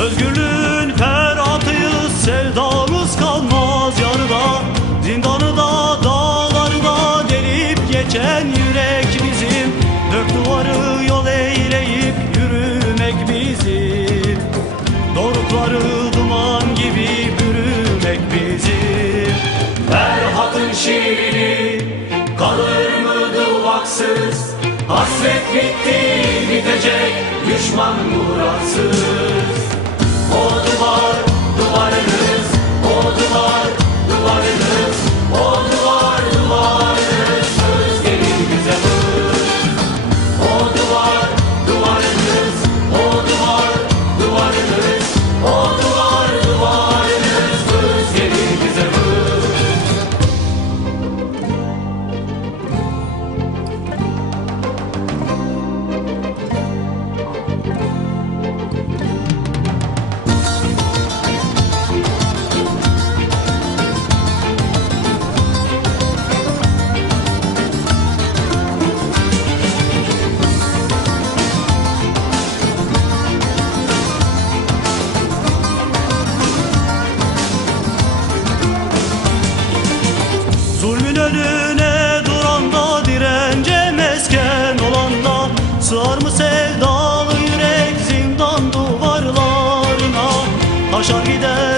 Özgürlüğün ferhatıyız sevdamız kalmaz yarıda. Zindanı da dağları da delip geçen yürek bizim. Dört duvarı yol eyleyip yürümek bizim. Dorukları duman gibi bürümek bizim. Ferhat'ın şiiri kalır mı duvaksız Hasret bitti bitecek düşman muratsız 手里的